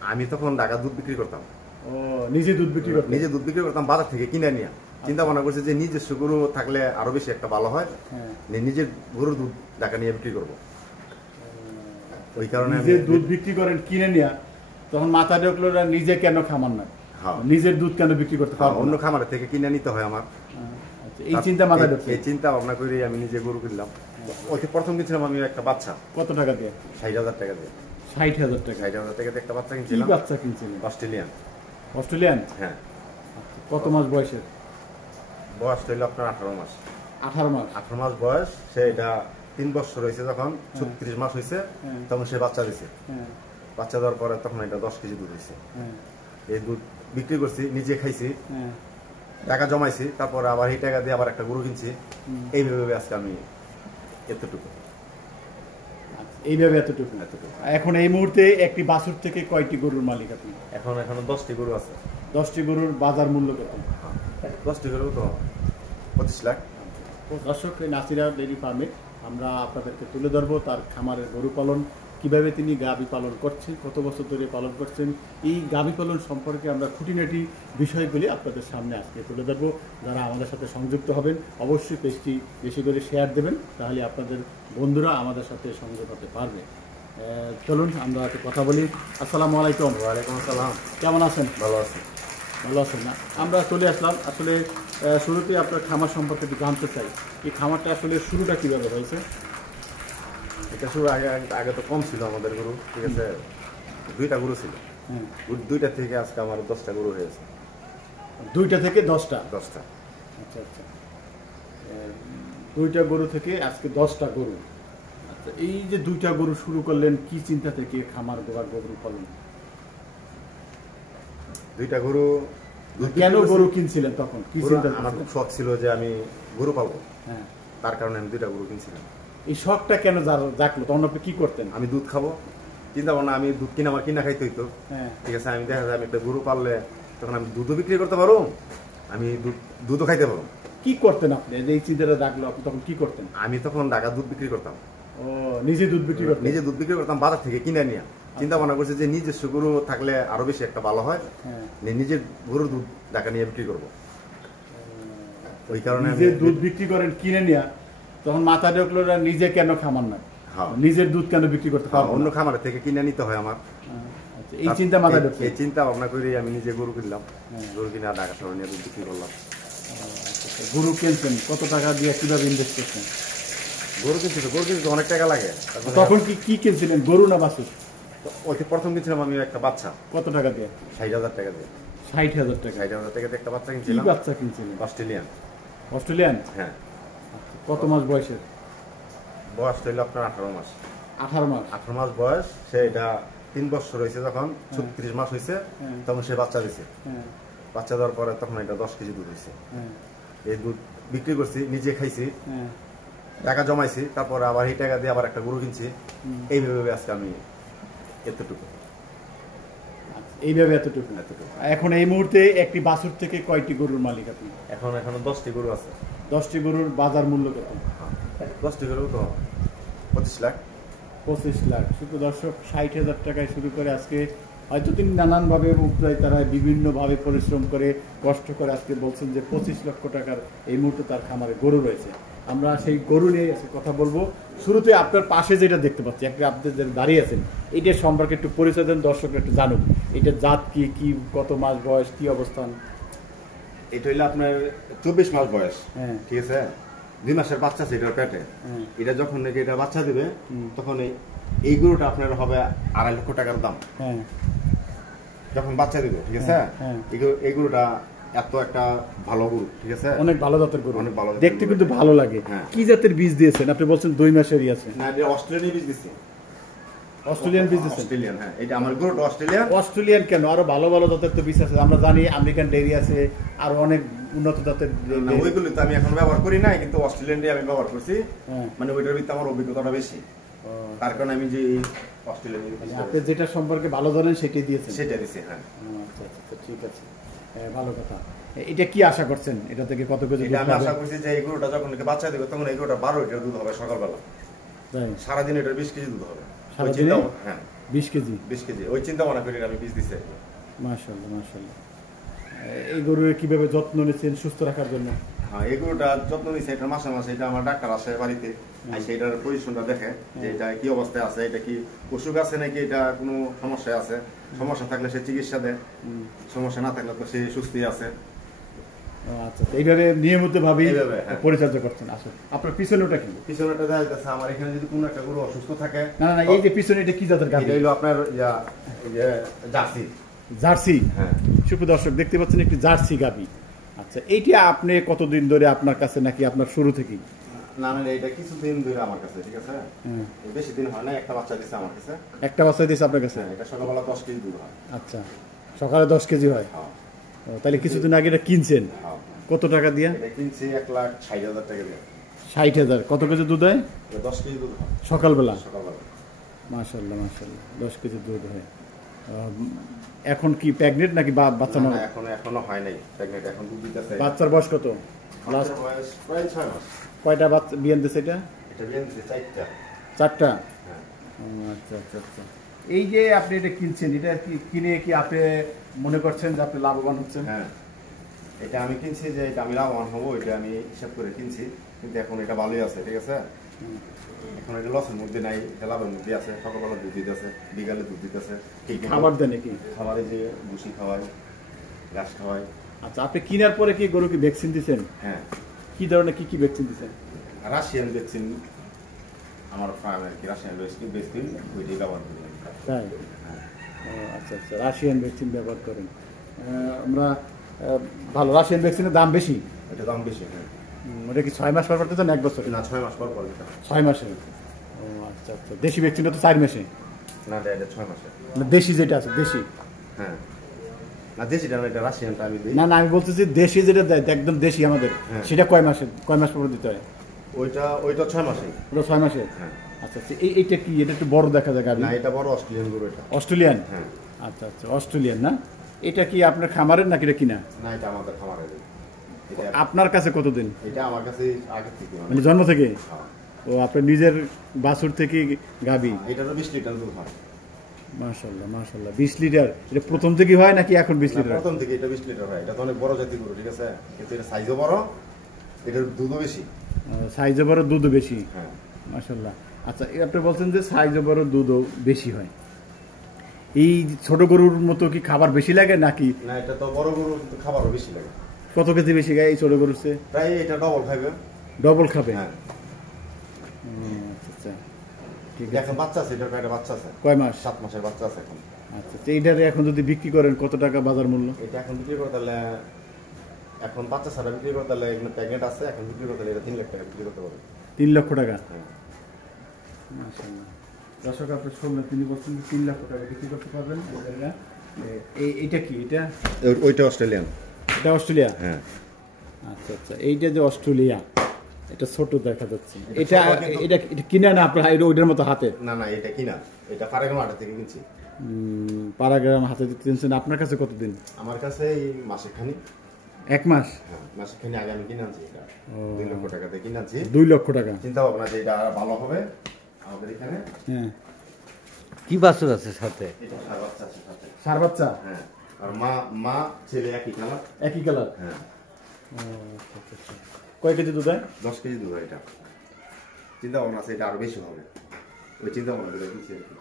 আমি তখন ঢাকা দুধ বিক্রি করতাম। ও নিজে দুধ বিক্রি করতেন? নিজে দুধ বিক্রি করতাম বাজার থেকে কিনে নিয়ে। চিন্তা ভাবনা করছি যে নিজস্ব গরু থাকলে আরো বেশি একটা ভালো হয়, নিজের গরুর দুধ ঢাকা নিয়ে বিক্রি করব। ওই কারণে নিজে দুধ বিক্রি করেন কিনে নিয়ে, তখন মাথা ঢুকলো নিজে কেন খামার না, নিজের দুধ কেন বিক্রি করতে পারবো? অন্য খামার থেকে কিনে নিতে হয় আমার। এই চিন্তা মাথায় ঢুকছে? এই চিন্তা ভাবনা করে আমি নিজে গরু কিনলাম। ওকে প্রথম কিনছিলাম আমি একটা বাচ্চা। কত টাকা দিয়ে? 60,000 টাকা দিয়ে। 60,000 টাকা? 60,000 টাকা দিয়ে একটা বাচ্চা কিনছিলাম। কি বাচ্চা কিনছিলেন? অস্ট্রেলিয়ান। অস্ট্রেলিয়ান? হ্যাঁ। কত মাস বয়সের? বয়স হইল আপনার 18 মাস। 18 মাস? 18 মাস বয়স। সেটা 3 বছর হয়েছে, যখন 36 মাস হয়েছে তখন সে বাচ্চা দিছে। বাচ্চা দেওয়ার পরে তখন এটা 10 কেজি দুধ হয়েছে। এই দুধ বিক্রি করছি, নিজে খাইছি, টাকা জমাইছি, তারপরে আবার এই টাকা দিয়ে আবার একটা গরু কিনছি। এইভাবে আজকে আমি এতটুকু। এইভাবে এতটুকু? এখন এই মুহূর্তে একটি বাছুর থেকে কয়টি গরুর মালিক আপনি? এখনো 10টি গরু আছে। 10টি গরুর বাজার মূল্য কত? 10টি গরু তো 25 লাখ। দর্শক, নাসিরা ডেইরি ফার্মে আমরা আপনাদেরকে তুলে ধরবো তার খামারের গরু পালন, কিভাবে তিনি গাভী পালন করছেন, কত বছর ধরে পালন করছেন। এই গাভী পালন সম্পর্কে আমরা খুঁটিনাটি বিষয়গুলি আপনাদের সামনে আজকে তুলে ধরবো। যারা আমাদের সাথে সংযুক্ত হবেন অবশ্যই পেজটি বেশি করে শেয়ার দেবেন, তাহলে আপনাদের বন্ধুরা আমাদের সাথে সংযোগ হতে পারবে। চলুন আমরা একটু কথা বলি। আসসালামু আলাইকুম। ওয়ালাইকুম আসসালাম। কেমন আছেন? ভালো আছি। ভালো আছেন না? আমরা চলে আসলাম আসলে শুরুতে আপনার খামার সম্পর্কে একটু জানতে চাই। এই খামারটা আসলে শুরুটা কীভাবে হয়েছে? এটা শুরু আগে তো কম ছিল আমাদের গরু, ঠিক আছে, 2টা গরু ছিল। 2টা থেকে আজকে আমার 10টা গরু হয়েছে। 2টা থেকে 10টা? 10টা। আচ্ছা আচ্ছা, 2টা গরু থেকে আজকে 10টা গরু। আচ্ছা, এই যে 2টা গরু শুরু করলেন কি চিন্তা থেকে খামার গরু পালন? 2টা গরু কেন গরু কিনছিলেন তখন? কি চিন্তা? আমার খুব শখ ছিল যে আমি গরু পালবো, তার কারণে আমি 2টা গরু কিনছিলাম। এই শখটা কেন জাগলো? তখন আপনি কি করতেন? আমি দুধ খাবো, চিন্তা ভাবনা, আমি দুধ কিনে আমার কিনা খাইতে হইতো, ঠিক আছে। আমি দেখা যায় আমি একটা গরু পাললে তখন আমি দুধও বিক্রি করতে পারবো, আমি দুধও খাইতে পারবো। কি করতেন আপনি? এই চিন্তাটা জাগলো, আপনি তখন কি করতেন? আমি তখন ঢাকা দুধ বিক্রি করতাম। ও নিজে দুধ বিক্রি করতেন? নিজে দুধ বিক্রি করতাম বাজার থেকে কিনে নিয়ে। চিন্তা ভাবনা করছি যে নিজস্ব গরু থাকলে আরো বেশি একটা ভালো হয়, নিজের গরুর দুধ ঢাকা নিয়ে বিক্রি করবো। ওই কারণে নিজে দুধ বিক্রি করেন কিনে নিয়ে, তখন মাথা ঢুকলো নিজে কেন খামার না, নিজের দুধ কেন বিক্রি করতে পারবো? অন্য খামার থেকে কিনে নিতে হয় আমার। এই চিন্তা মাথায় ঢুকছে? এই চিন্তা ভাবনা করে আমি নিজে গরু কিনলাম। গরু কিনে ঢাকা শহরে নিয়ে দুধ বিক্রি করলাম। গরু কিনছেন কত টাকা দিয়ে, কিভাবে ইনভেস্ট করছেন? গরু কিনতে অনেক টাকা লাগে। তখন কি কিনছিলেন, গরু না বাছুর? ওকে প্রথম কিনছিলাম আমি একটা বাচ্চা। কত টাকা দিয়ে? 60,000 টাকা দিয়ে। 60,000 টাকা? 60,000 টাকা দিয়ে একটা বাচ্চা কিনছিলাম। কি বাচ্চা কিনছিলেন? অস্ট্রেলিয়ান। অস্ট্রেলিয়ান? হ্যাঁ। কত মাস বয়সের? বয়স হইল আপনার 18 মাস। 18 মাস? 18 মাস বয়স। সেটা 3 বছর হয়েছে, যখন 36 মাস হয়েছে তখন সে বাচ্চা দিছে। বাচ্চা দেওয়ার পরে তখন এটা 10 কেজি দুধ হয়েছে। এই দুধ বিক্রি করছি, নিজে খাইছি, টাকা জমাইছি, তারপরে আবার এই টাকা দিয়ে আবার একটা গরু কিনছি। এইভাবে আজকে আমি এতটুকু। এইভাবে এতটুকু? এখন এই মুহূর্তে একটি বাছুর থেকে কয়টি গরুর মালিক আপনি? এখনো 10টি গরু আছে। 10টি গরুর বাজার মূল্য কত? 10টি গরু তো 25 লাখ। 25 লাখ। শুধু দর্শক, 60,000 টাকায় শুরু করে আজকে হয়তো তিনি নানানভাবে উপায় তারা বিভিন্নভাবে পরিশ্রম করে কষ্ট করে আজকে বলছেন যে 25 লক্ষ টাকার এই মুহূর্তে তার খামারে গরু রয়েছে। আমরা সেই গরু নিয়ে আজকে কথা বলবো। শুরুতে আপনার পাশে যেটা দেখতে পাচ্ছি, একটা আপনি যে দাঁড়িয়ে আছেন, এইটার সম্পর্কে একটু পরিচয় দেন, দর্শকরা একটু জানুক। এটার জাত কি, কত মাস বয়স, কি অবস্থান? এটা হইলে আপনার 24 মাস বয়স, ঠিক আছে। 2 মাসের বাচ্চা আছে এটার পেটে। এটা যখন নাকি এটা বাচ্চা দিবে তখন এই গরুটা আপনার হবে 2.5 লক্ষ টাকার দাম। যখন বাচ্চা দিবে, ঠিক আছে। এই গরুটা এত একটা ভালো গরু, ঠিক আছে, অনেক ভালো জাতের গরু, অনেক ভালো, দেখতে কিন্তু ভালো লাগে। কি জাতের বীজ দিয়েছেন আপনি? বলছেন 2 মাসেরই আছে। না, এটা অস্ট্রেলিয়ান বীজ দিছি। অস্ট্রেলিয়ান বীজ দিয়েছেন? অস্ট্রেলিয়ান, হ্যাঁ। এটা আমার গরুটা অস্ট্রেলিয়ান। অস্ট্রেলিয়ান কেন? আরো ভালো ভালো জাতের তো বীজ আছে, আমরা জানি আমেরিকান ডেইরি আছে, আর অনেক উন্নত জাতের। ওইগুলো তো আমি এখন ব্যবহার করি না, কিন্তু অস্ট্রেলিয়ানটাই আমি ব্যবহার করছি। মানে ওইটার ভিতরে আমার অভিজ্ঞতাটা বেশি, তার কারণে আমি যে অস্ট্রেলিয়ান। আপনি যেটা সম্পর্কে ভালো জানেন সেটাই দিয়েছেন? সেটা দিছি, হ্যাঁ। আচ্ছা আচ্ছা, ঠিক আছে, ভালো কথা। এটা কি আশা করছেন এটা থেকে কত কেজি? আমি আশা করছি যে এই গরুটা যখন বাচ্চা দেবে তখন এই গরুটা 12 লিটার দুধ হবে সকালবেলা। সারাদিন এটা 20 কেজি দুধ হবে। সারাদিনে? হ্যাঁ, 20 কেজি। 20 কেজি ওই চিন্তা ভাবনা করে আমি বীজ দিছি। মাশাআল্লাহ মাশাআল্লাহ। এই গরুর কিভাবে যত্ন নিচ্ছেন সুস্থ রাখার জন্য? হ্যাঁ, এই গরুটা যত্ন নিচ্ছে, এটা মাসে মাসে এটা আমার ডাক্তার আসে বাড়িতে, আসে এটার পজিশনটা দেখে যে এটা কি অবস্থায় আছে, এটা কি অসুখ আছে নাকি এটা কোনো সমস্যা আছে, সমস্যা থাকলে সে চিকিৎসা দেয়, সমস্যা না থাকলে তো সে সুস্থই আছে। আচ্ছা, এইভাবে নিয়মিত ভাবে এইভাবে, হ্যাঁ। পরিচর্যা করছেন। আসলে আপনার পিছনেটা কি? পিছনেটা দেখা যাচ্ছে আমার এখানে যদি কোনো একটা গরু অসুস্থ থাকে, না না, এই যে পিছনে এটা কি জাতের গাভী? এটা হলো আপনার জার্সি। জার্সি। হ্যাঁ, সুপ্রিয় দর্শক দেখতে পাচ্ছেন একটি জার্সি গাভী। আচ্ছা, এইটা আপনি কতদিন ধরে আপনার কাছে নাকি আপনার শুরু থেকেই? না মানে এটা কিছুদিন ধরে আমার কাছে, ঠিক আছে, বেশি দিন হয় না, একটা বাচ্চা দিচ্ছে আমার কাছে। একটা বাচ্চা দিয়েছে আপনার কাছে? হ্যাঁ, এটা সকালবেলা 10 কেজি দুধ হয়। আচ্ছা, সকালে 10 কেজি হয়। হ্যাঁ, তাহলে কিছুদিন আগে এটা কিনছেন হ্যাঁ। কত টাকা দিয়ে? এটা কিনছি 1,60,000 টাকা দিয়ে। 60,000। কত কেজি দুধ হয়? 10 কেজি দুধ হয় সকালবেলা? সকালবেলা। মাশাআল্লাহ মাশাআল্লাহ, 10 কেজি দুধ হয়। এখন কি প্রেগনেন্ট নাকি বাচ্চা? না, এখনো হয় নাই প্রেগন্যান্ট, এখন দুধ দিতেছে। বাচ্চার বয়স কত? বাচ্চার বয়স প্রায় 6 মাস। কয়টা বাচ্চা বিয়ান দিছে এটা? এটা বিয়ে দিচ্ছে 4টা। 4টা? হ্যাঁ। আচ্ছা আচ্ছা আচ্ছা। এই যে আপনি এটা কিনছেন, এটা কি কিনে কি আপনি মনে করছেন যে আপনি লাভবান হচ্ছেন? হ্যাঁ, এটা আমি কিনছি যে এটা আমি লাভবান হবো, এটা আমি হিসাব করে কিনছি, কিন্তু এখন এটা ভালোই আছে, ঠিক আছে। এখন এটা লসের মধ্যে নাই, এটা লাভের মধ্যে আছে। সকালবেলা দুধ দিতেছে, বিকালে দুধ দিতেছে। খাবার দেন নাকি? খাবারে যে ভুসি খাওয়াই, ঘাস খাওয়াই। আচ্ছা, আপনি কেনার পরে কি গরুকে ভ্যাকসিন দিচ্ছেন? হ্যাঁ, কি ধরনের কি ভ্যাকসিন দিচ্ছেন? রাশিয়ান ভ্যাকসিন আমার ফার্মে কি রাশিয়ান ভ্যাকসিন ওইটাই ব্যবহার করি। তাই? ও আচ্ছা আচ্ছা, রাশিয়ান ভ্যাকসিন ব্যবহার করেন। আমরা ভালো। রাশিয়ান ভ্যাকসিনের দাম বেশি? এটা দাম বেশি। হ্যাঁ, ওটা কি 6 মাস পর করতে চান 1 বছর? না, 6 মাস পর পর দিতে হয়। 6 মাসে? ও আচ্ছা আচ্ছা। দেশি ভ্যাকসিনটা তো 4 মাসে? না, এটা 6 মাসে। না, দেশি যেটা আছে দেশি? হ্যাঁ, না দেশিটা না, এটা রাশিয়ানটা আমি দিই। না না, আমি বলতেছি দেশি যেটা দেয় একদম দেশি আমাদের, হ্যাঁ। সেটা কয় মাস পর দিতে হয়? ওইটা 6 মাসে। ওটা 6 মাসে? হ্যাঁ। আচ্ছা আচ্ছা। এইটা কি? এটা একটু বড় দেখা যায় গাভী। না, এটা বড় অস্ট্রেলিয়ান গরু এটা। অস্ট্রেলিয়ান? হ্যাঁ। আচ্ছা আচ্ছা, অস্ট্রেলিয়ান না? এটা কি আপনার খামারের নাকি এটা কিনা? না, এটা আমাদের খামারে। এটা আপনার কাছে কতদিন? এটা আমার কাছে আগে থেকে মানে জন্ম থেকে? হ্যাঁ। ও আপনার নিজের বাছুর থেকে গাভী? এটা তো 20 লিটার দুধ হয়। মাশাআল্লাহ মাশাআল্লাহ। 20 লিটার? এটা প্রথম থেকে হয় নাকি এখন 20 না, লিটার? প্রথম থেকে এটা 20 লিটার হয়। এটা তো অনেক বড় জাতি গরু, ঠিক আছে, কিন্তু এটা সাইজও বড়, এটার দুধও বেশি। সাইজও বড়, দুধও বেশি? হ্যাঁ। মাশাআল্লাহ। আচ্ছা, আপনি বলছেন যে সাইজও বড়, দুধও বেশি হয়। এই ছোট গরুর মতো কি খাবার বেশি লাগে নাকি? না, এটা তো বড় গরু, কিন্তু খাবারও বেশি লাগে। কত কেজি বেশি খায় এই ছোট গরুর চেয়ে? প্রায় এটা ডবল খাইবে। ডবল খাবে? হ্যাঁ। আচ্ছা আচ্ছা, ঠিক এটা আছে। এখন বাচ্চা আছে, এটার পেটে বাচ্চা আছে। কয় মাস? 7 মাসের বাচ্চা আছে এখন। আচ্ছা, তো এইটারে এখন যদি বিক্রি করেন কত টাকা বাজার মূল্য? এটা এখন বিক্রি করতে হলে, এখন বাচ্চা ছাড়া বিক্রি করতে হলে, এখানে প্যাকেট আছে, এখন বিক্রি করতে হলে এটা 3 লাখ টাকা বিক্রি করতে পারবে। 3 লক্ষ টাকা? হ্যাঁ। মাশাআল্লাহ। দর্শক আপনি শুনলেন, তিনি বলছেন 3 লক্ষ টাকা বিক্রি করতে পারবেন। এইটা কি? এটা ওইটা অস্ট্রেলিয়ান। এটা অস্ট্রেলিয়া? হ্যাঁ। আচ্ছা আচ্ছা, এইটা যে অস্ট্রেলিয়া, এটা ছোট দেখা যাচ্ছে। এটা এটা এটা কিনা না আপনার ওইটার মতো হাতে? না না, এটা কিনা, এটা পারাগ্রাম হাটের থেকে কিনছি। পারাগ্রাম হাতে দিচ্ছেন। আপনার কাছে কতদিন? আমার কাছে এই মাসেখানি। 1 মাস? হ্যাঁ, মাসেখানি আগে আমি কিনে আনছি এটা। 2 লক্ষ টাকাতে কিনে আনছি। 2 লক্ষ টাকা? চিন্তা ভাবনা যে এটা ভালো হবে আমাদের এখানে। হ্যাঁ। কি বাছুর আছে সাথে? এটা সার বাচ্চা আছে সাথে। সার বাচ্চা? হ্যাঁ, আর মা ছেলে একই কালার। একই কালার? হ্যাঁ। আচ্ছা আচ্ছা। কয় কেজি দুধ হয়? 10 কেজি দুধ হয় এটা। চিন্তা ভাবনা আছে এটা আরো বেশি হবে, ওই চিন্তা ভাবনা করে কিনছি আর কি।